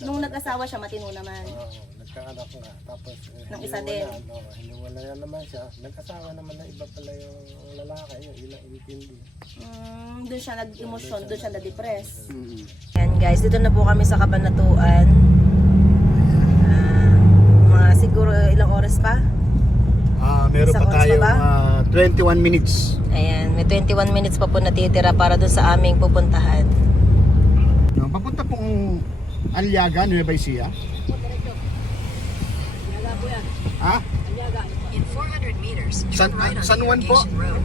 Nung nag-asawa siya, matino naman. Oo, nagkaanak nga. Tapos Ng isa din. hiniwalayan naman siya. Nag-asawa naman na iba pala yung lalaki. Yung ilang intindi. Doon siya nag-emosyon, doon siya na-depress. Mm. Yan guys, dito na po kami sa Kabanatuan. Mga siguro ilang oras pa? Meron Isang pa oras pa tayong ba? 21 minutes. Ayan, may 21 minutes pa po natitira para doon sa aming pupuntahan. Papunta pong Aliaga, Nueva Ecija. Ha? In 400 meters, San, turn right on San the Juan po? Irrigation Road.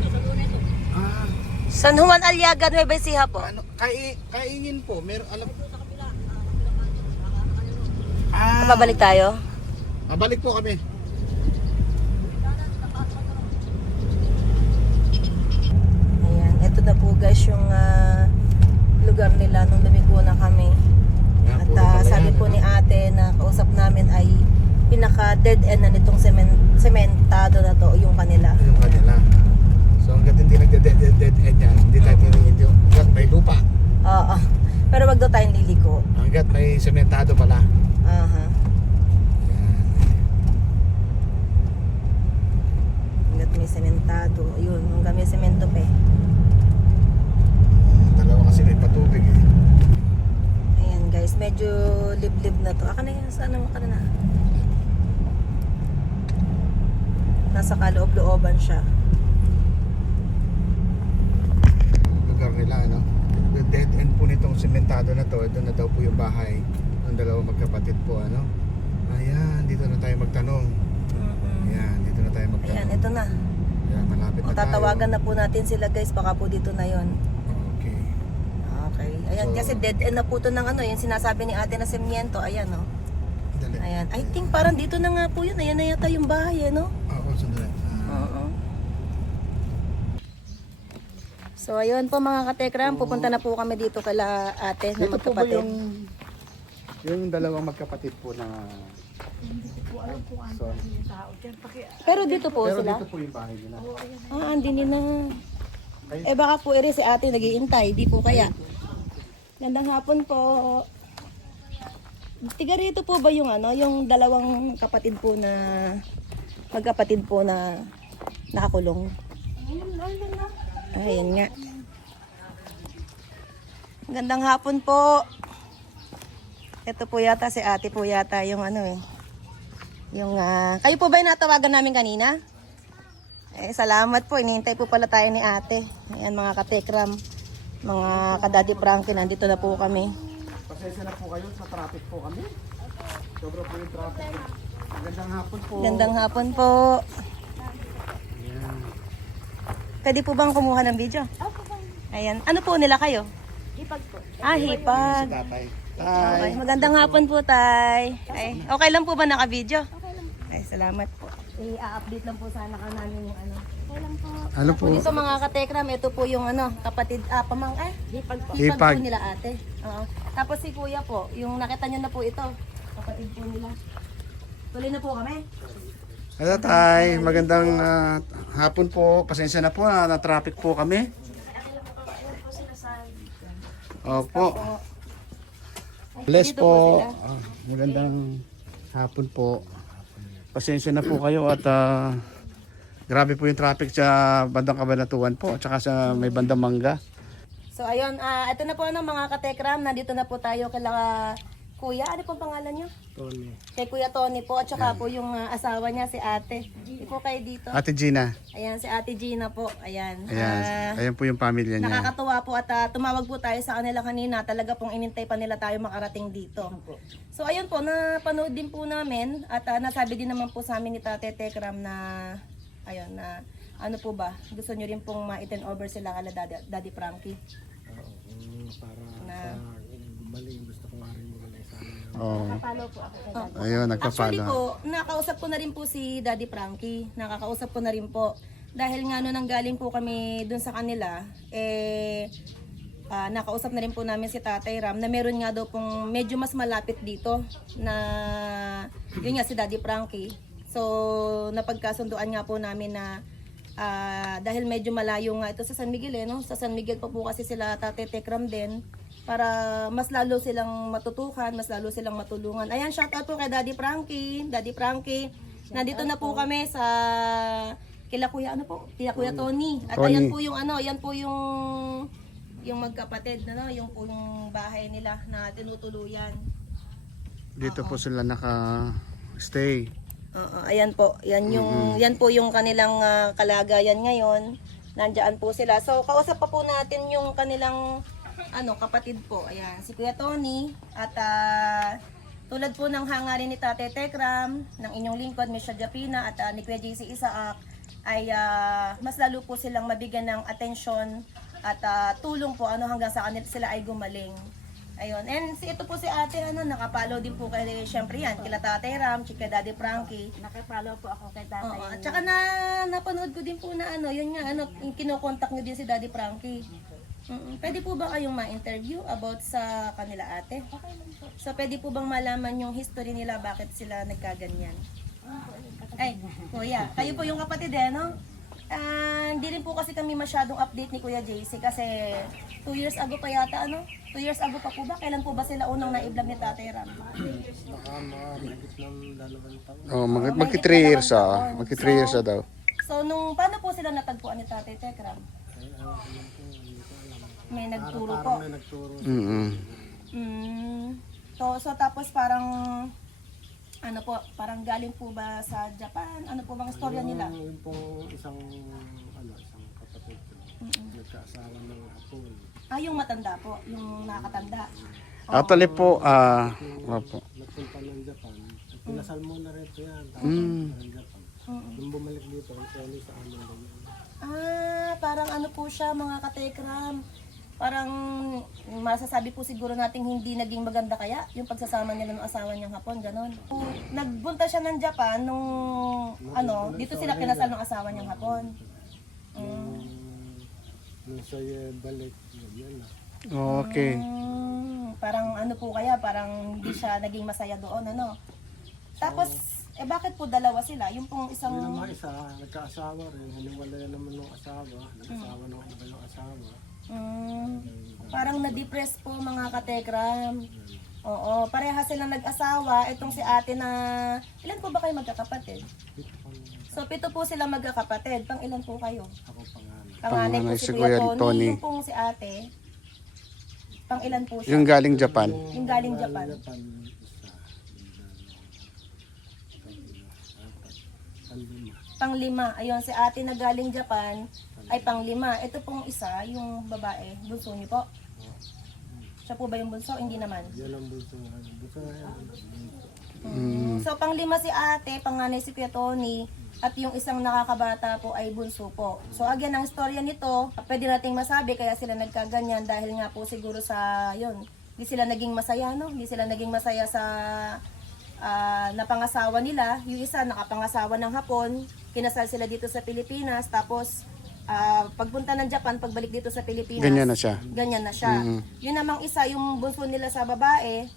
Ah, San Juan Aliaga, Nueva Ecija po. ano, kaingin po. Meron, alam. Babalik tayo? Balik po kami. Ayan, ito na po guys yung lugar nila nung lumigo na kami. Yan, At puro pala sabi yan, po ni ate na kausap namin ay pinaka dead end na nitong sementado na to yung kanila. Yung kanila. So hanggat hindi nagde-dead end yan, hindi tayo tinigil yung hanggat may lupa. Oo. Pero wag daw tayong liliko. Hanggat may sementado pala. Aha. Hanggat may sementado. Ayun, hanggang may semento pa eh. Dalawa kasi may patubig eh. Ayan guys, medyo liblib na to. Aka na yan, saan naman ka na? Nasa kaloob-looban siya. Lugar nila ano. The dead end po nitong sementado na to. Ito na daw po yung bahay ng dalawang magkapatid po ano. Ayan, dito na tayo magtanong. Ayan, dito na tayo magtanong. Ayan, ito na. Ayan, malapit na O, tatawagan na po natin sila guys, baka po dito na yon. Okay. Okay. Ayan, So, kasi dead end na po to ng ano, yung sinasabi ni ate na semiento. Ayan, oh. Dali. Ayan. I think parang dito na nga po yun. Ayan na yata yung bahay, no? Oo, sandali. Oo. So, ayun po mga katekram, pupunta na po kami dito kala ate na Dito po ba magkapatid. yung dalawang magkapatid po na so, Pero dito po pero sila. dito po yung bahay nila. Andin na. Eh baka po ere si ate nag-iintay, di po kaya. Gandang hapon po. Tiga rito po ba yung ano, yung dalawang kapatid po na magkapatid po na nakakulong? Ayun nga. Gandang hapon po. Ito po yata si ate po yata yung ano eh. Yung kayo po ba yung natawagan namin kanina? Eh, salamat po. Inihintay po pala tayo ni ate. Ayan mga katekram. Mga kadadi Frankie, nandito na po kami. Pasensya na po kayo sa traffic po kami. Sobra po yung traffic. Magandang hapon po. Gandang hapon po. Ayan. Pwede po bang kumuha ng video? Ayan. Ano po nila kayo? Hipag po. Hipag. Si tatay. Okay. Magandang hapon po, tay. Ay, okay lang po ba naka-video? Ay, salamat po. I-update lang po sana ka namin yung ano. Okay lang po. Ano po? Dito mga katekram, ito po yung ano, kapatid, Hipag po. hipag Hipag. po nila ate. Oo. Tapos si kuya po, yung nakita nyo na po ito, kapatid po nila. Tuloy na po kami. Hello tay, magandang hapon po. Pasensya na po na traffic po kami. Opo. Bless Dito po. sila. Magandang hapon po. Pasensya na po kayo at grabe po yung traffic sa bandang Kabanatuan po at saka sa may bandang Mangga. So ayun, ito na po ano mga katekram, nandito na po tayo kala kuya. Ano pong pangalan nyo? Tony. Kay Kuya Tony po at saka po yung asawa niya si ate. Hindi po kayo dito. Ate Gina. Ayan si Ate Gina po. Ayan. Ayan, ayan po yung pamilya niya. Nakakatuwa po at tumawag po tayo sa kanila kanina. Talaga pong inintay pa nila tayo makarating dito. So ayun po, napanood din po namin at nasabi din naman po sa amin ni Tate Tekram na ayun na ano po ba, gusto nyo rin pong ma-turn over sila kala Daddy Frankie. Para Na- sa balik, gusto ko nga rin magalay sa amin. Oo. Follow po ako. Ayun, Actually nagpapala. po, nakausap ko na rin po si Daddy Frankie. Nakakausap ko na rin po. Dahil nga nung nanggaling po kami dun sa kanila, nakausap na rin po namin si Tatay Ram na meron nga daw pong medyo mas malapit dito na yun nga si Daddy Frankie. So, napagkasunduan nga po namin na dahil medyo malayo nga ito sa San Miguel no? Sa San Miguel pa po kasi sila Tate Tekram din. para mas lalo silang matutukan, mas lalo silang matulungan. Ayan, shout out po kay Daddy Frankie. Daddy Frankie, nandito na po kami sa kila Kuya ano po? Kila Kuya Tony. At Tony. ayan po yung ano, ayan po yung magkapatid ano, yung po yung bahay nila na tinutuluyan. Dito po sila naka-stay. Ayan po, yan po yung kanilang kalagayan ngayon. Nandiyan po sila. So kausap pa po natin yung kanilang kapatid po. Ayan, si Kuya Tony at tulad po ng hangarin ni Tate Tekram, ng inyong lingkod, Miss Japina at ni Kuya JC Isaac ay mas lalo po silang mabigyan ng atensyon at tulong po hanggang sa kanila sila ay gumaling. Ayun. And ito po si ate, nakapalo din po kay, syempre yan, kila Tatay Ram, kay Daddy Frankie. Nakapalo po ako kay tatay. Oo, at saka napanood ko din po na yun nga, kinokontak nyo din si Daddy Frankie. Pwede po ba kayong ma-interview about sa kanila ate? So pwede po bang malaman yung history nila, bakit sila nagkaganyan? Ay, kuya, kayo po yung kapatid no? Hindi rin po kasi kami masyadong update ni Kuya JC kasi 2 years ago pa yata 2 years ago pa po ba? Kailan po ba sila unang na-vlog ni Tatay Ram? Baka mahigit ng 2 taon. Oh, magki 3 years Magki 3 years daw. So paano po sila natagpuan ni Tatay Tekram? May nagturo po. May nagturo. So tapos parang parang galing po ba sa Japan? Ano po bang istorya nila? Yung pong isang kapatid ko. Nagkaasawa ng hapon. Yung matanda po, yung nakatanda. Actually po, opo. Nagpunta ng Japan. Pinasal muna rin ito yan. Tapos ng Japan. Nung bumalik dito, ang sa amin lang. Parang po siya mga katekram. Parang masasabi po siguro nating hindi naging maganda kaya yung pagsasama niya ng asawa niyang hapon, ganon. Nagpunta siya ng Japan nung dito sila kinasal ng asawa niyang hapon. Nung siya balik, yan na. Okay. Parang po kaya, parang hindi siya naging masaya doon, Tapos, bakit po dalawa sila? Yung pong isang... Yung naman isa, nagkaasawa rin. Hiniwalay naman ng asawa. Nag-asawa ng iba yung asawa. Parang na-depress po mga katekram. Oo, pareha silang nag-asawa. Itong si ate na... Ilan po ba kayo magkakapatid? So, 7 po sila magkakapatid. Pang ilan po kayo? Ako pangalan. Panganay po si Kuya Tony. Yung pong si ate. Pang ilan po siya? Yung galing Japan. Yung galing Japan. Pang-5. Ayun, si ate na galing Japan ay pang-5. Ito pong isa, yung babae, bunso niyo po. Siya po ba yung bunso? Hindi naman. Yan ang bunso. Bunso na yan. So, pang-5 si ate, panganay si Kuya Tony, at yung isang nakakabata po ay bunso po. So, again, ang istorya nito, pwede nating masabi kaya sila nagkaganyan dahil nga po siguro sa, hindi sila naging masaya, Hindi sila naging masaya sa napangasawa nila. Yung isa nakapangasawa ng hapon, kinasal sila dito sa Pilipinas, tapos pagpunta ng Japan, pagbalik dito sa Pilipinas, Ganyan na siya. Ganyan na siya. Yun namang isa, yung bunso nila sa babae,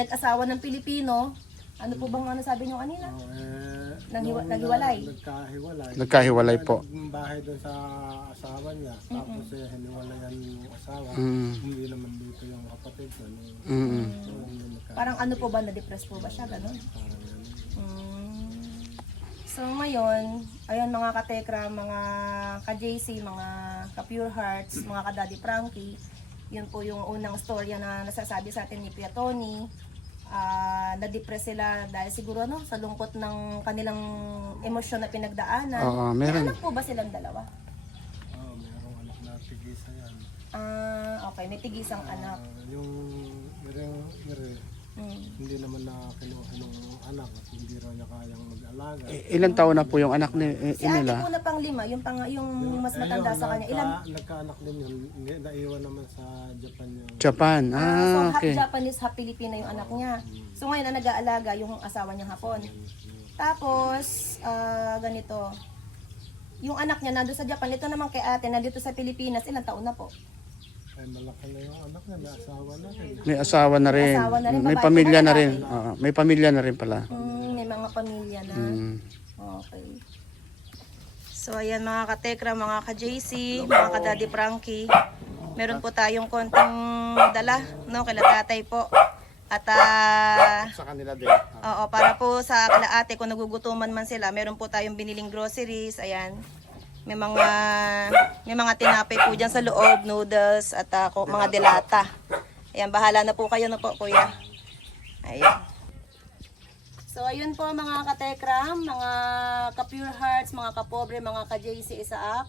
nag-asawa ng Pilipino. Ano po bang sabi niyo kanina? Naghiwalay. Nagkahiwalay po. Bahay doon sa asawa niya. Tapos hiniwalayan yung asawa. Hindi naman dito yung kapatid ko. Parang po ba, na-depress po ba siya? Ganon? So ngayon, ayun mga katekra, mga ka-JC, mga ka-Pure Hearts, mga ka-Daddy Frankie, yun po yung unang storya na nasasabi sa atin ni Kuya Tony. Na-depress sila dahil siguro sa lungkot ng kanilang emosyon na pinagdaanan. Oo, meron. May anak po ba silang dalawa? Merong anak na tigisa yan. Okay, may tigisang anak. Yung hindi naman na kinuha ng anak at hindi raw niya kayang mag-alaga. Ilang taon na po yung anak Si ate nila? po na pang-5, yung mas matanda sa kanya. Ilan? Nagkaanak din yun. Naiwan naman sa Japan yun. Japan. So half Okay. Japanese, half Filipina yung anak niya. So ngayon ang nag-aalaga yung asawa niyang hapon. Tapos, ganito. Yung anak niya nandun sa Japan, ito naman kay ate, nandito sa Pilipinas, ilang taon na po? Ay malaki na yung anak niya, may asawa na rin. May asawa na rin. May asawa na rin, May babae pamilya pa na lalaki? rin. May pamilya na rin pala. May mga pamilya na. Mm. Okay. So ayan mga katekra, mga ka-JC, mga ka-Daddy Frankie. Meron po tayong konting dala, no, kila tatay po. At Sa kanila din. oo, para po sa kila ate kung nagugutuman man sila, meron po tayong biniling groceries, ayan. May mga tinapay po diyan sa loob, noodles at mga delata. Ayan, bahala na po kayo na po, kuya. Ayan. So, ayun po mga katekram, mga ka-pure hearts, mga kapobre, mga ka-JC Isaac.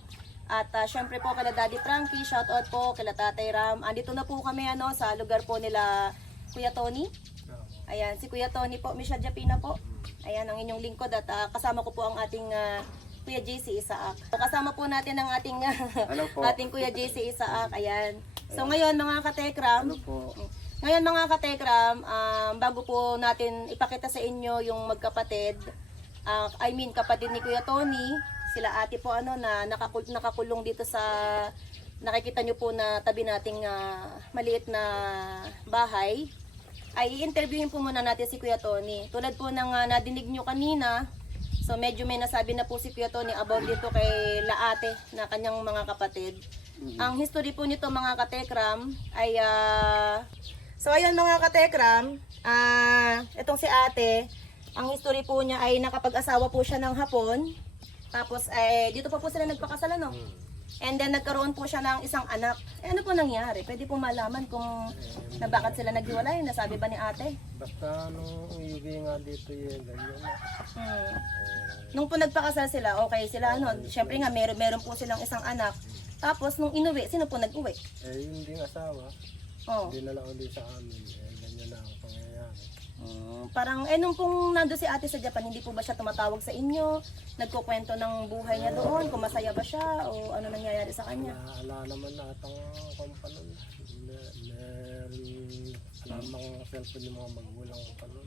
At syempre po kila Daddy Frankie, shoutout po kila Tatay Ram. Andito na po kami sa lugar po nila Kuya Tony. Ayan, si Kuya Tony po, Misha Japina po. Ayan, ang inyong lingkod at kasama ko po ang ating Kuya JC Isaac. So, kasama po natin ang ating ating Kuya JC Isaac. Ayan. So ngayon mga katekram, ngayon mga katekram, bago po natin ipakita sa inyo yung magkapatid, kapatid ni Kuya Tony, sila ate po na nakakulong dito sa nakikita nyo po na tabi nating maliit na bahay, ay i-interviewin po muna natin si Kuya Tony. Tulad po ng nadinig nyo kanina, so medyo may nasabi na po si Kuya Tony about dito kay Laate na kanyang mga kapatid. Ang history po nito mga katekram ay so ayun mga katekram, itong si ate, ang history po niya ay nakapag-asawa po siya ng Hapon. Tapos dito pa po sila nagpakasal and then nagkaroon po siya ng isang anak. Ano po nangyari? Pwede po malaman kung na bakit sila naghiwalay, nasabi ba ni ate? Basta uwi nga dito yun, ganyan. Nung po nagpakasal sila, okay sila Siyempre nga meron po silang isang anak. Tapos nung inuwi, sino po nag-uwi? Yung ding asawa, Oh. dinala ulit sa amin. Ganyan na ang pangyayari. Parang nung pong nando si ate sa Japan, hindi po ba siya tumatawag sa inyo? Nagkukwento ng buhay niya doon, kung masaya ba siya o ano nangyayari sa kanya? Naala naman na atang kompanon. Meron lamang cellphone yung mga magulang ko pa nun.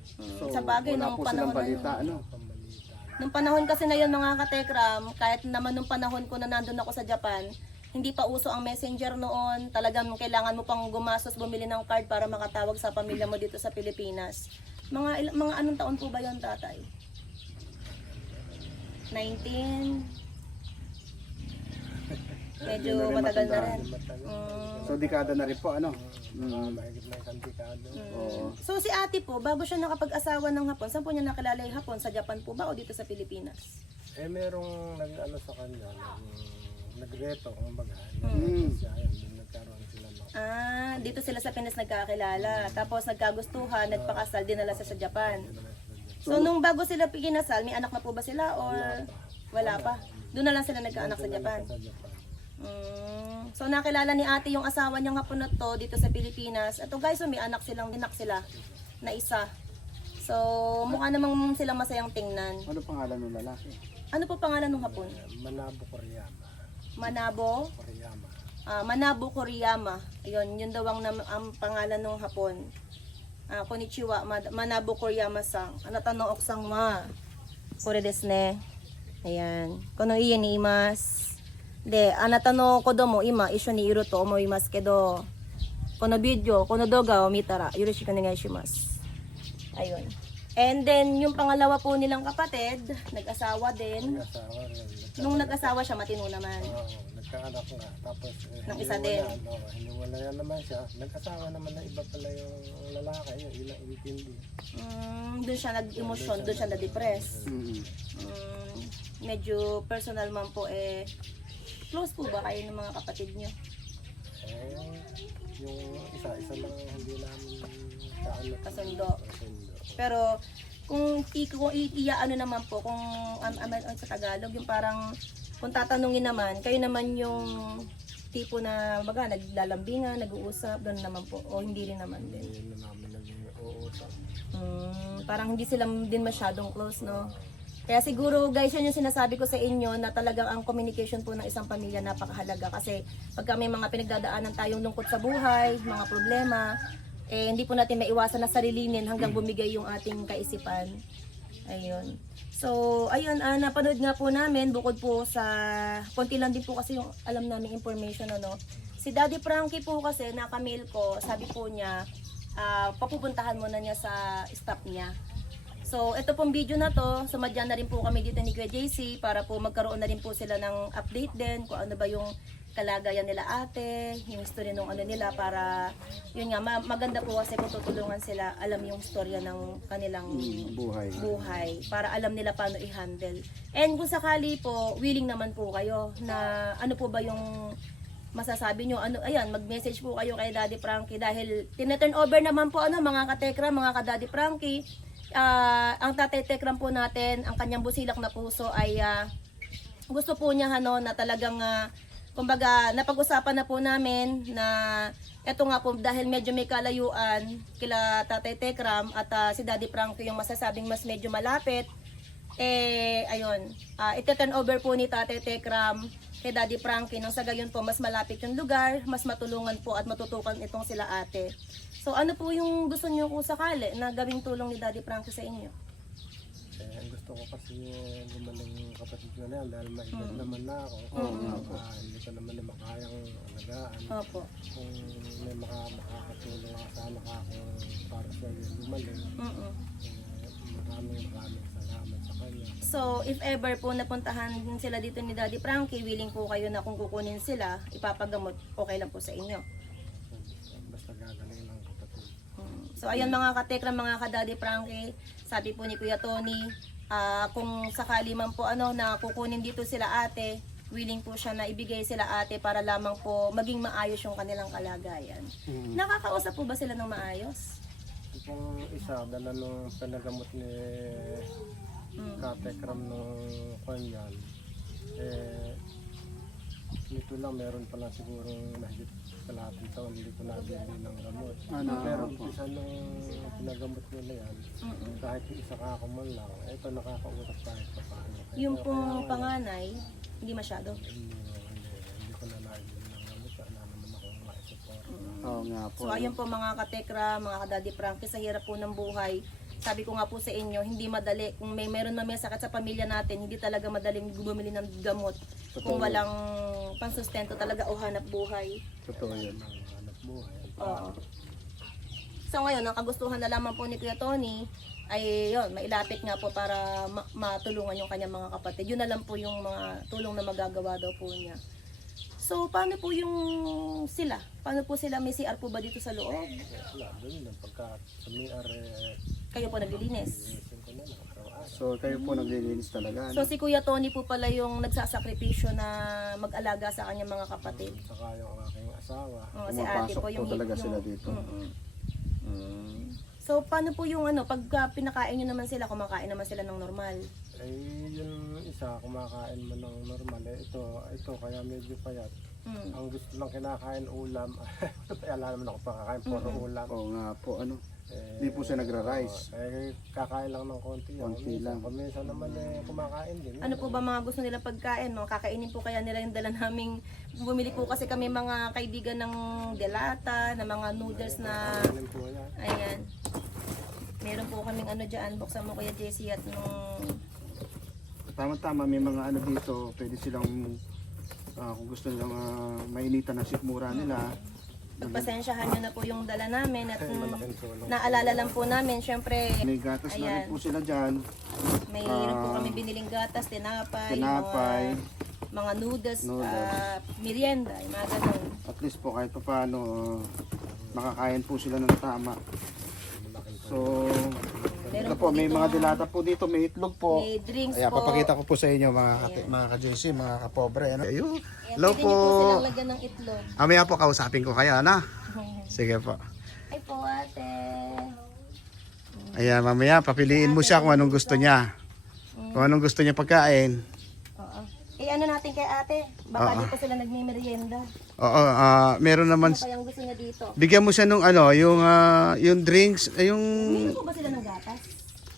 Sa bagay, wala nung po panahon silang balita, na yun. Pambalita. Nung panahon kasi na yun mga katekram, kahit naman nung panahon ko na nandun ako sa Japan, hindi pa uso ang messenger noon. Talagang kailangan mo pang gumastos, bumili ng card para makatawag sa pamilya mo dito sa Pilipinas. Mga anong taon po ba yon tatay? 19? Medyo matagal na rin. So dekada na rin po Mahigit na isang dekado. So si ate po, bago siya nakapag-asawa ng Hapon, saan po niya nakilala yung Hapon? Sa Japan po ba o dito sa Pilipinas? Merong nag-ano sa kanya, nagreto, kumbaga. Siya, ayun, nagkaroon sila ng Dito sila sa Pinas nagkakilala. Tapos nagkagustuhan, nagpakasal, dinala siya sa Japan. So nung bago sila pinasal, may anak na po ba sila or wala pa? Doon na lang sila nagkaanak sa Japan. sa Japan. So nakilala ni ate yung asawa niyang Hapon na to dito sa Pilipinas. Ato guys, may anak sila na isa. So mukha namang silang masayang tingnan. Ano pangalan ng lalaki? Ano po pangalan ng Hapon? Manabo Koriyama. Manabo? Koriyama. Manabo Koriyama. Ayun, yun daw ang pangalan ng Hapon. Konnichiwa, Manabo Koriyama-san. Anata no okusang wa kore desu ne. Ayan. Kono iye ni imasu. De, anata no kodomo ima issho ni iru to omoimasu kedo. Kono video, kono doga o mitara yoroshiku onegai shimasu. Ayun. And then, yung pangalawa po nilang kapatid, nag-asawa din. Asawa rin. Nung nag-asawa siya, matino naman. Nagkaanak nga. Tapos, Ng isa din. hiniwalayan naman siya. Nag-asawa naman na iba pala yung lalaki. Yun ang intindi. Doon siya nag-emosyon, doon siya na-depress. Medyo personal man po close po ba kayo ng mga kapatid niyo? Yung isa-isa lang hindi namin Kasundo. Pero kung ano naman po, kung sa Tagalog, yung parang kung tatanungin naman, kayo naman yung tipo na naglalambingan, nag-uusap, gano'n naman po, o hindi rin naman din. Hindi namin nag-uusap. Parang hindi sila din masyadong close, no? Kaya siguro guys, yun yung sinasabi ko sa inyo na talagang ang communication po ng isang pamilya napakahalaga kasi pagka may mga pinagdadaanan tayong lungkot sa buhay, mga problema, hindi po natin maiwasan na sarilinin hanggang bumigay yung ating kaisipan. Ayun. So, ayun, napanood nga po namin, bukod po sa, konti lang din po kasi yung alam namin information, ano. Si Daddy Frankie po kasi, naka-mail ko, sabi po niya, papupuntahan muna niya sa staff niya. So, ito pong video na to, sumadya na rin po kami dito ni Kuya JC para po magkaroon na rin po sila ng update din kung ano ba yung kalagayan nila ate, yung story ng ano nila para, yun nga, maganda po kasi kung tutulungan sila, alam yung storya ng kanilang buhay para alam nila paano i-handle. And kung sakali po, willing naman po kayo na ano po ba yung masasabi nyo, ano, ayan, mag-message po kayo kay Daddy Frankie dahil tina-turn over naman po ano, mga katekram, mga ka-Daddy Frankie. Ang Tatay Tekram po natin, ang kanyang busilak na puso ay gusto po niya ano, na talagang kumbaga napag-usapan na po namin na eto nga po dahil medyo may kalayuan kila Tatay Tekram at si Daddy Frankie yung masasabing mas medyo malapit. Ayun, ite-turn over po ni Tatay Tekram kay Daddy Frankie nang sa gayon po mas malapit yung lugar, mas matulungan po at matutukan itong sila ate. So ano po yung gusto niyo kung sakali na gawing tulong ni Daddy Frankie sa inyo? Gusto ko kasi gumaling yung kapatid ko na yan dahil maedad naman na ako. Hindi ko naman na makayang alagaan. Opo. Kung may makakatulong sana ako para siya yung gumaling. Maraming salamat sa kanya. So, if ever po napuntahan din sila dito ni Daddy Frankie, willing po kayo na kung kukunin sila, ipapagamot, okay lang po sa inyo. Basta gagaling lang kapatid. So, ayan mga katekram, mga ka-Daddy Frankie, sabi po ni Kuya Tony, kung sakali man po ano, na kukunin dito sila ate, willing po siya na ibigay sila ate para lamang po maging maayos yung kanilang kalagayan. Nakakausap po ba sila ng maayos? Itong isa, dala nung pinagamot ni Katekram nung kanyan, nito lang meron pa lang sigurong nahigit kalahating taon hindi ko nabili ng gamot. Pero isa nung pinagamot nila yan, kahit isa ka ako man lang, ito nakakausap kahit pa paano. Yung pong panganay, hindi masyado. Hindi ko na nabili ng gamot, wala naman akong maisupport. Oo nga po. So ayun po mga katekra, mga ka-Daddy Frankie, sa hirap po ng buhay. Sabi ko nga po sa inyo, hindi madali. Kung meron na may sakit sa pamilya natin, hindi talaga madaling bumili ng gamot. Kung walang pansustento talaga o hanap buhay. Totoo yun. Hanap buhay. Oo. So ngayon, ang kagustuhan na lamang po ni Kuya Tony ay yun, mailapit nga po para matulungan yung kanyang mga kapatid. Yun na lang po yung mga tulong na magagawa daw po niya. So, paano po yung sila? Paano po sila? May CR po ba dito sa loob? Wala, doon lang. Pagka sa MIR, Kayo po naglilinis? isin ko na lang. Araw-araw. So kayo po naglilinis talaga. So, si Kuya Tony po pala yung nagsasakripisyo na mag-alaga sa kanyang mga kapatid. Saka yung aking asawa. Oo, si ate Pumapasok po yung po talaga sila dito. So, paano po yung ano, pag pinakain nyo naman sila, kumakain naman sila ng normal? Yung isa, kumakain mo ng normal. Ito, kaya medyo payat. Ang gusto lang kinakain ulam. Alam naman ako pakakain, puro ulam. Oo nga po, ano. Hindi po siya nagra-rice. Kakain lang ng konti. Konti lang. Kuminsan naman kumakain din. Ano po ba mga gusto nilang pagkain? No? Kakainin po kaya nila yung dala naming, bumili po kasi kami mga kaibigan ng delata, na mga noodles na, Ano po yan? ayan. Meron po kaming ano dyan, buksan mo Kuya Jesse at nung, Tama-tama, may mga ano dito, pwede silang, kung gusto nilang mainitan na sikmura nila. pagpasensyahan nyo na po yung dala namin at Malaking tulong. naalala lang po namin, syempre, May gatas na rin Ayan. po sila dyan. mayroon po kami biniling gatas, tinapay, Tinapay. mga noodles, merienda, yung mga ganun. At least po kahit pa paano, makakain po sila ng tama. So, Meron ito po, may dito mga dilata po dito, may itlog po. may drinks Ayan, po. papakita ko po sa inyo mga ka-JC, mga kapobre. Ano? Ayun. Ayan, Hello pwede po. niyo po silang lagyan ng itlog. Amaya po, kausapin ko kayo, ano? Sige po. Ay po ate. Ayan, mamaya, papiliin mo siya kung anong gusto niya. Kung anong gusto niya pagkain. Oo. Ano natin kay ate? Baka dito sila nagme-merienda. Oo, meron naman, Ano kayang gusto niya dito? bigyan mo siya nung ano, yung drinks, yung... Bumili po ba sila ng gatas?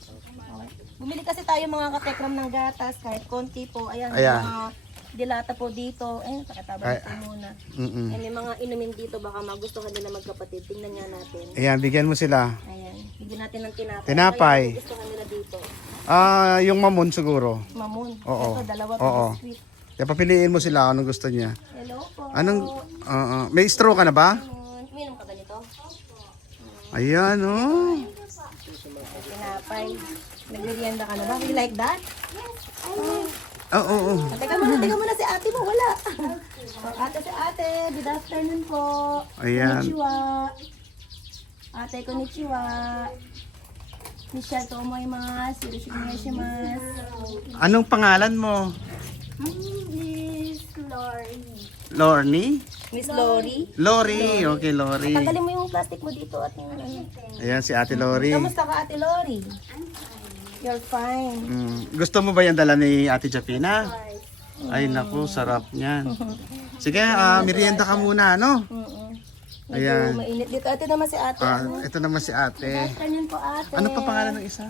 Okay. Bumili kasi tayo mga katekram ng gatas, kahit konti po. Ayan, Ayan. mga dilata po dito. Ayun, pakitabang ito muna. Ayan, may mga inumin dito, baka magustuhan nila magkapatid. Tingnan nga natin. Ayan, bigyan mo sila. Ayan, bigyan natin ng tinapay. Tinapay. Kaya gustuhan nila dito. Yung mamon siguro. Mamun. Oo. Ito, dalawa Oo. po sweet. Kaya papiliin mo sila kung anong gusto niya. Hello po. May straw ka na ba? Uminom ka ganito? Ayan, oh. Tinapay. Nagmerienda ka na ba? You like that? Oo. Teka muna si ate mo. Wala. Ate si ate. Good afternoon po. Ayan. Konnichiwa. Ate, konnichiwa. Michelle tomoimasu. Yoroshiku onegaishimasu. Anong pangalan mo? Miss Lori. Lorny? Miss Lori. Lori. Okay, Lori. Tanggalin mo yung plastic mo dito at yung ano. Ayan si Ate Lori. Kamusta ka, Ate Lori? You're fine. Gusto mo ba yung dala ni Ate Japina? Ay naku, sarap niyan. Sige, merienda ka muna, ano? Medyo Ayan. mainit dito. Ate naman si ate. Ito naman si Ate. Afternoon po, ate. Ano pa pangalan ng isa?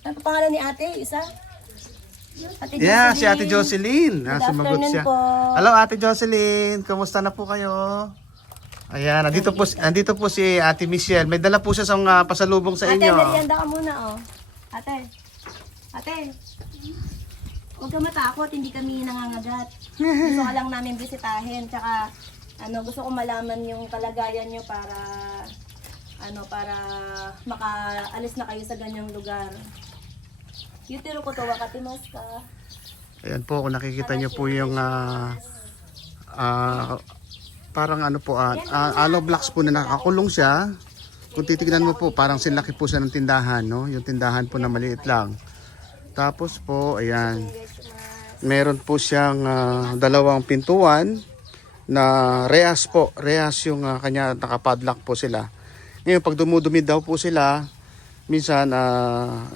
Ano pa pangalan ni ate? Isa? Ate Yeah, si Ate Jocelyn. Good Sumagot afternoon siya. po. Hello, Ate Jocelyn. Kamusta na po kayo? Ayan, andito po si Ate Michelle. May dala po siya sa pasalubong sa Ate, inyo. merienda ka muna, oh. Ate. Ate. Huwag ka matakot, hindi kami nangangagat. Gusto ka lang namin bisitahin. Tsaka, gusto ko malaman yung kalagayan nyo para, para makaalis na kayo sa ganyang lugar. Yutiro ko to, wakatimas ka. Ayan po, kung nakikita niyo po yung parang hollow blocks po na nakakulong siya. Kung titignan mo po, parang sinlaki po siya ng tindahan, no? Yung tindahan po na maliit lang. Tapos po, ayan, meron po siyang dalawang pintuan na rehas po. Rehas yung kanya, nakapadlock po sila. Ngayon, pag dumudumi daw po sila, minsan,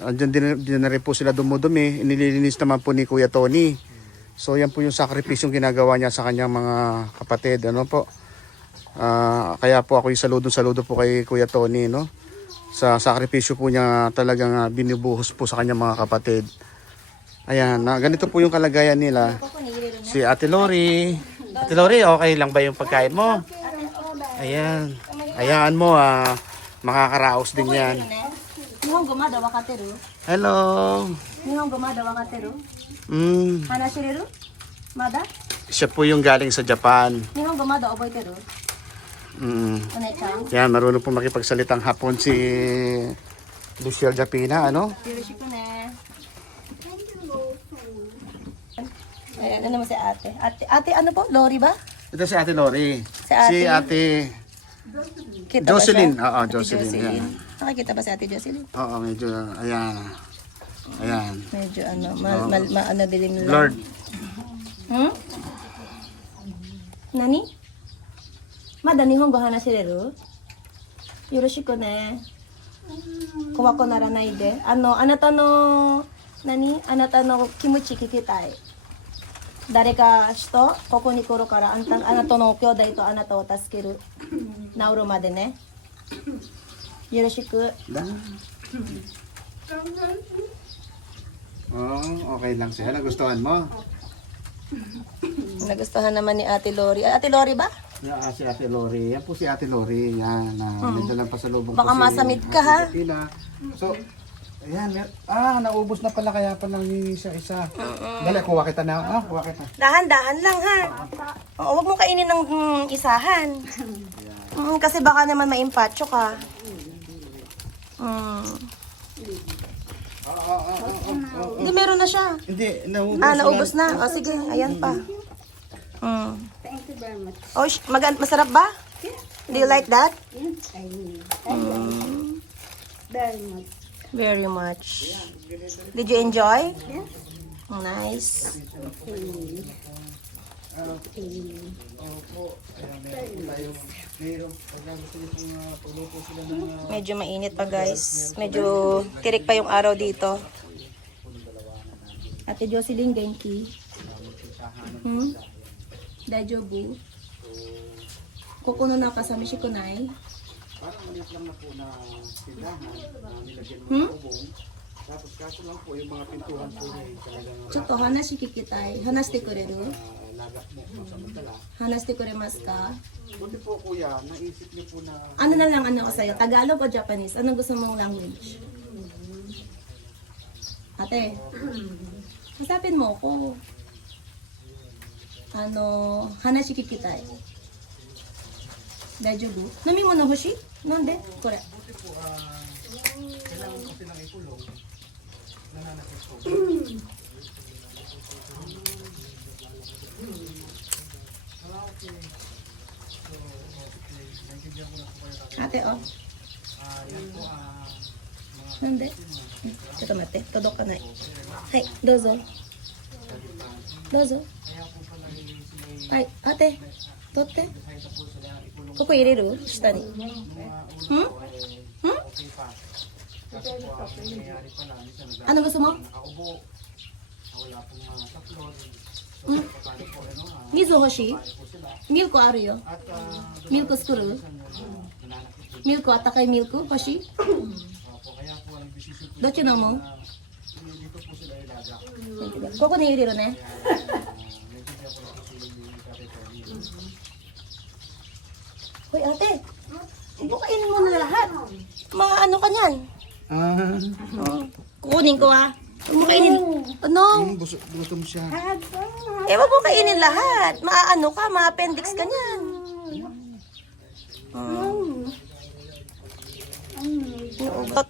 andyan din na rin po sila dumudumi. Inililinis naman po ni Kuya Tony. So, yan po yung sakripisyong ginagawa niya sa kanyang mga kapatid. Ano po? Kaya po ako yung saludo po kay Kuya Tony, no? Sa sakripisyo po niya talagang binubuhos po sa kanyang mga kapatid. Ayan, ganito po yung kalagayan nila. Si Ate Lori. Ate Lori, okay lang ba yung pagkain mo? Ayan. Hayaan mo, makakaraos din yan. Nihongo mada wakateru? Hello. Nihongo mada wakateru? Hanashireru? Mada? Siya po yung galing sa Japan. Nihongo mada oboiteru? One-chan? Yan, marunong po makipagsalitang Hapon si Luciel Japina, ano? Yoroshiku ne. Ayan, ano naman si ate? Ate ano po? Lori ba? Ito si Ate Lori. Si Ate? Ate Kita ba Jocelyn. siya? Oo, Ate Jocelyn. Yan. Nakikita ba si Ate Jocelyn? Oo, medyo, ayan. Ayan. Medyo dilim lang. Lord. Nani? Mada nihongo hanashireru? Yoroshiku ne. Kowako naranai de. Anata no Anata no kimuchi kikitai. 誰か人ここに来るからあなたの兄弟とあなたを助ける治るまでねよろしく Okay lang siya. Nagustuhan mo? nagustuhan naman ni Ate Lori. Ate Lori ba? Si Ate Lori. Yan po si Ate Lori. Yan. Medyo lang pasalubong Baka po si masamit ka, ha? Ate Pila. So, ayan. Naubos na pala kaya pala ni isa-isa. Dali, kuha kita na. Kuha kita. Dahan-dahan lang ha. Huwag mo kainin ng isahan. Kasi baka naman maimpatcho ka. Hindi, meron na siya. Hindi, naubos. Naubos na. O sige, ayan pa. Thank you very much. Oh, masarap ba? Do you like that? Yes, I need. Very much. Very much. Did you enjoy? Yes. Nice. Medyo mainit pa guys. Medyo tirik pa yung araw dito. Ate Jocelyn, genki. Dajobu. Kokono na kasami shikunai. Parang maliit lang na po na tindahan. Nilagyan mo ng ubong. Tapos kaso lang po yung mga pintuhan po niya talagang ちょっと話聞きたい。話してくれる？ lagak mo samantala. 話してくれますか？ Buti po kuya, naisip niyo po na Ano na lang ano ko sa'yo? Tagalog o Japanese? Anong gusto mong language? Ate, kasapin mo ako. Hanashi kikitai. Daijoubu? Nami mo na hoshi? Nande? Kore. Kailangan ko silang ikulong. Nananakit po. Okay. So, okay. Naintindihan ko na po kayo tatay. Ate, oh. Yan po, Nande. Ito mate. Todo ka na. Hay, dozo. Dozo. Ay, ate. Totte. Koko iriru? Shita ni. Hmm? Hmm? Ano gusto mo? Hmm? Mizu hoshi? Milko aru yo. Milko sukuru? Milko, atakay milko? Hoshi? Dochi no mo? Koko ni iriru ne. Hoy ate, kainin mo na lahat. Mga ano ka niyan? Kukunin ko ha. Huwag mo kainin. Ano? gusto mo siya. Eh, wag mo kainin lahat. Maaano ka, ma-appendix ka niyan.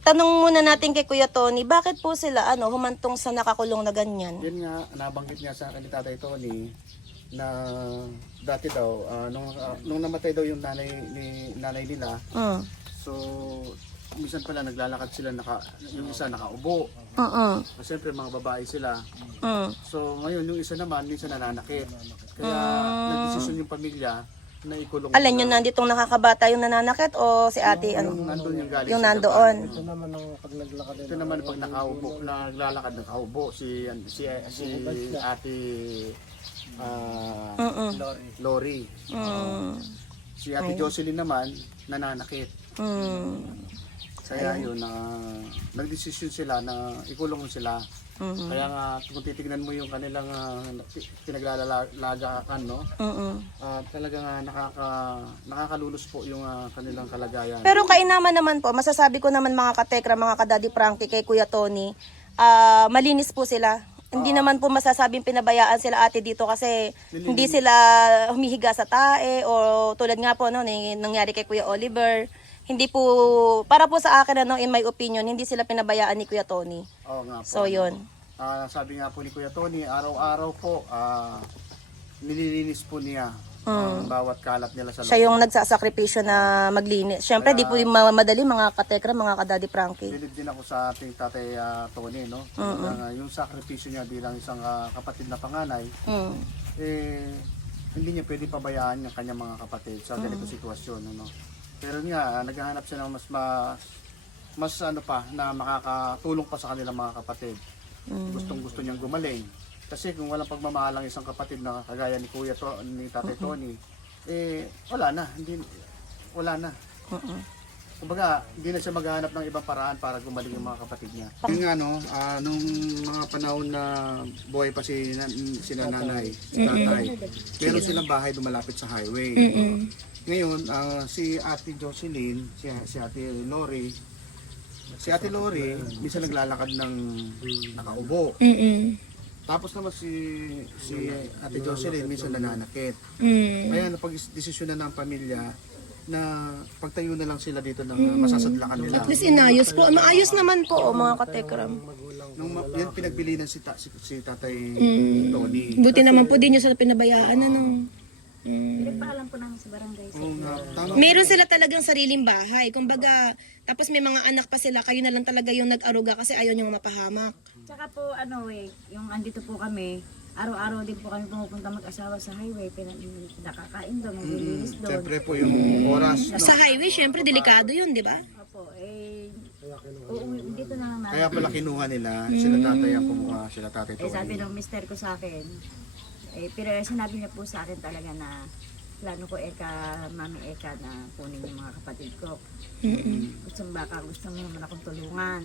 Tanong muna natin kay Kuya Tony, bakit po sila humantong sa nakakulong na ganyan? Yan nga, nabanggit niya sa akin ni Tatay Tony na dati daw, nung namatay daw yung nanay nila, so minsan pala naglalakad sila, yung isa nakaubo. Siyempre mga babae sila. So ngayon yung isa naman, minsan nananakit. Kaya nagdesisyon yung pamilya na ikulong. Alin yun, nanditong nakakabata yung nananakit o si ate? Yung nandun yung galing. Yung sa nandoon. Ito naman ang pag naglakad. Ito naman pag nakaubo, naglalakad nakaubo si ate Lori. Si ate Jocelyn naman nananakit. Kaya yun, nagdesisyon sila na ikulong sila. Kaya nga kung titignan mo yung kanilang pinaglalagakan, no? Talaga nga nakakalulus po yung kanilang kalagayan. Pero kainaman naman po, masasabi ko naman mga katekra, mga kadadi Frankie kay Kuya Tony, malinis po sila. Hindi naman po masasabing pinabayaan sila ate dito kasi hindi sila humihiga sa tae o tulad nga po nangyari kay Kuya Oliver. Hindi po, para po sa akin in my opinion, hindi sila pinabayaan ni Kuya Tony. Oo nga po. So yun. Sabi nga po ni Kuya Tony, araw-araw po nililinis po niya ang bawat kalat nila sa loob. Siya yung nagsasakripisyo na maglinis. Siyempre, di po yung madali mga katekra, mga kadadi Frankie. Bilib din ako sa ating Tatay Tony, no? Yung sakripisyo niya bilang isang kapatid na panganay, hindi niya pwede pabayaan yung kanyang mga kapatid sa ganito sitwasyon, no? Pero nga, naghahanap siya ng mas ano pa, na makakatulong pa sa kanilang mga kapatid. Gustong-gusto niyang gumaling. Kasi kung walang pagmamahal ang isang kapatid na kagaya ni ni Tatay Tony, wala na. Wala na. Kumbaga, hindi na siya maghahanap ng ibang paraan para gumaling yung mga kapatid niya. Yung nga, no, nung mga panahon na buhay pa sila nanay, si tatay, meron silang bahay dumalapit sa highway. Ngayon, si Ate Jocelyn, si Ate Lori, minsan naglalakad ng nakaubo. Tapos naman si Ate Jocelyn, minsan nananakit. Kaya napag-desisyon na ng pamilya na pagtayo na lang sila dito ng masasadlakan nila. At least inayos po. Maayos naman po mga katekram. Yan pinagbilinan si Tatay Tony. Buti naman po din nyo sa pinabayaan. Pinagpaalam ko namin sa barangay. Tama. Meron sila talagang sariling bahay. Kumbaga, tapos may mga anak pa sila, kayo na lang talaga yung nag-aruga kasi ayaw nyo mapahamak. Tsaka po yung andito po kami, araw-araw din po kami pumupunta mag-asawa sa highway, nakakain doon, maglilinis doon. Siyempre po yung oras. No? Sa highway, syempre, delikado yun, di ba? Opo, dito na lang namin. Kaya pala kinuha nila, sila tatay ang kumuha, sila Tatay Tony. Sabi ng mister ko sa akin, pero sinabi niya po sa akin talaga na plano ko Mami Eka na kunin yung mga kapatid ko. Gusto mo naman akong tulungan.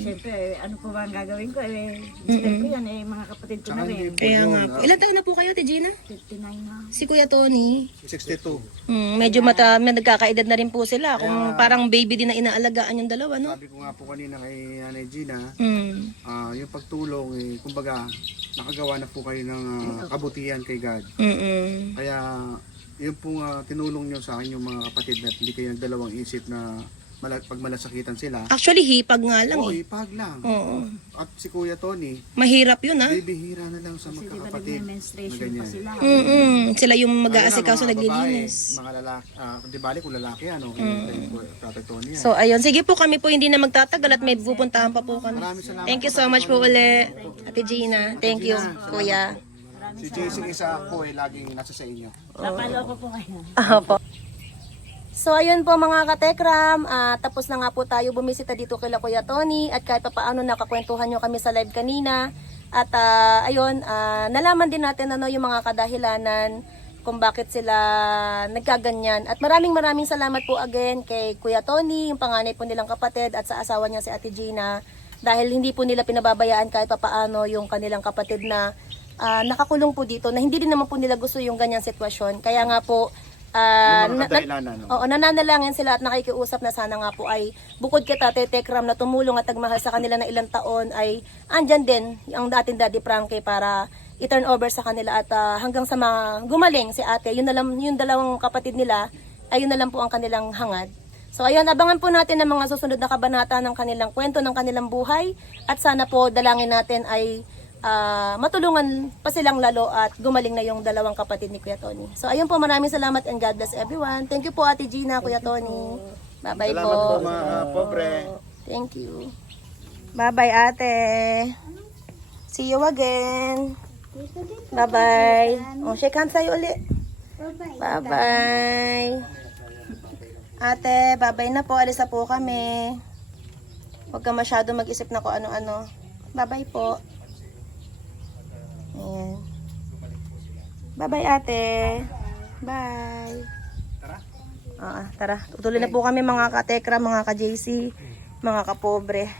Siyempre, ano po ba ang gagawin ko? Mister ko yan, mga kapatid ko na rin. Kaya nga po. Ilan taon na po kayo, Tejina? 59 na. Si Kuya Tony? 62. Medyo nagkakaedad na rin po sila. Kung parang baby din na inaalagaan yung dalawa, no? Sabi ko nga po kanina kay Nanay Gina, yung pagtulong, kumbaga, nakagawa na po kayo ng kabutihan kay God. Kaya, yun po tinulong nyo sa akin yung mga kapatid na hindi kayo nagdalawang isip na pag malasakitan sila. Actually, hipag nga lang Oo, eh. ipag lang. Oo. At si Kuya Tony, Mahirap yun ah. bibihira na lang sa Kasi di ba magkakapatid. nagme-menstruation na ganyan. pa sila. Sila yung Ayun na, mag-aasikaso, mga naglilinis. babae, mga lalaki, di bali kung lalaki yan, okay, Tatay Tony yan. So, ayun. Sige po, kami po hindi na magtatagal at may pupuntahan pa po kami. Maraming salamat Thank you po, so much po uli. Ate Gina. Thank you, Kuya. Si JC isa po laging nasa sa inyo. Napalo ko po kayo. Opo. So ayun po mga katekram, tapos na nga po tayo bumisita dito kay Kuya Tony at kahit papaano nakakwentuhan nyo kami sa live kanina. At ayun, nalaman din natin ano yung mga kadahilanan kung bakit sila nagkaganyan. At maraming salamat po again kay Kuya Tony, yung panganay po nilang kapatid at sa asawa niya si Ate Gina. Dahil hindi po nila pinababayaan kahit papaano yung kanilang kapatid na nakakulong po dito na hindi din naman po nila gusto yung ganyang sitwasyon. Kaya nga po, nananalangin sila at nakikiusap na sana nga po ay bukod kay Tatay Tekram na tumulong at nagmahal sa kanila na ilang taon ay andyan din ang dating Daddy Frankie para i-turn over sa kanila at hanggang sa gumaling si ate, yun na lang, yung dalawang kapatid nila ay yun na lang po ang kanilang hangad. So ayun, abangan po natin ang mga susunod na kabanata ng kanilang kwento, ng kanilang buhay at sana po dalangin natin ay matulungan pa silang lalo at gumaling na yung dalawang kapatid ni Kuya Tony. So ayun po, maraming salamat and God bless everyone. Thank you po Ate Gina, Kuya Tony. Bye-bye po. Salamat po mga pobre. Thank you. Bye-bye ate. See you again. Bye-bye. Oh, shake hands tayo ulit. Bye-bye. Ate, bye-bye na po. Alis na po kami. Huwag ka masyado mag-isip na kung ano-ano. Bye-bye po. Ayan. Bye-bye ate. Bye. Tara. Tara. Tutuloy na po kami mga katekra, mga ka-JC, mga kapobre.